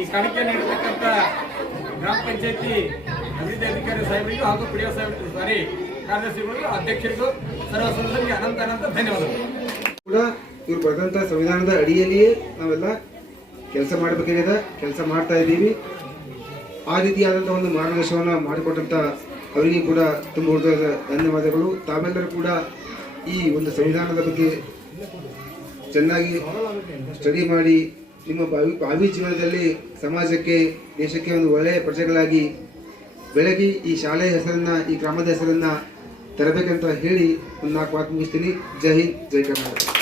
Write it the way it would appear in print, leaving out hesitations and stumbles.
ಈ ಕಾಣಿಕೆ ನೀಡತಕ್ಕಂಥ ಗ್ರಾಮ ಪಂಚಾಯತಿ ಅಭಿವೃದ್ಧಿ ಅಧಿಕಾರಿ ಸಾಹೇಬರಿಗೂ ಹಾಗೂ ಪ್ರಿಯ ಕಾರ್ಯದರ್ಶಿಗಳಿಗೂ ಅಧ್ಯಕ್ಷರಿಗೂ ಸರ್ವ ಸದಸ್ಯರಿಗೆ ಅನಂತ ಧನ್ಯವಾದಗಳು. ಕೂಡ ಇವ್ರು ಬರೆದಂಥ ಸಂವಿಧಾನದ ಅಡಿಯಲ್ಲಿಯೇ ನಾವೆಲ್ಲ ಕೆಲಸ ಮಾಡಬೇಕಾಗಿದೆ, ಕೆಲಸ ಮಾಡ್ತಾ ಇದ್ದೀವಿ. ಆ ರೀತಿಯಾದಂಥ ಒಂದು ಮಾರ್ಗದರ್ಶನವನ್ನು ಮಾಡಿಕೊಟ್ಟಂಥ ಅವರಿಗೆ ಕೂಡ ತುಂಬ ಹೃದಯದ ಧನ್ಯವಾದಗಳು. ತಾವೆಲ್ಲರೂ ಕೂಡ ಈ ಒಂದು ಸಂವಿಧಾನದ ಬಗ್ಗೆ ಚೆನ್ನಾಗಿ ಸ್ಟಡಿ ಮಾಡಿ ನಿಮ್ಮ ಭಾವಿ ಜೀವನದಲ್ಲಿ ಸಮಾಜಕ್ಕೆ, ದೇಶಕ್ಕೆ ಒಂದು ಒಳ್ಳೆಯ ಪ್ರಜೆಗಳಾಗಿ ಬೆಳಗಿ ಈ ಶಾಲೆಯ ಹೆಸರನ್ನು, ಈ ಗ್ರಾಮದ ಹೆಸರನ್ನು ತರಬೇಕಂತ ಹೇಳಿ ಒಂದು 4 ಮಾತು ಮುಗಿಸ್ತೀನಿ. ಜೈ ಹಿಂದ್, ಜೈ ಕರ್ನಾಟಕ.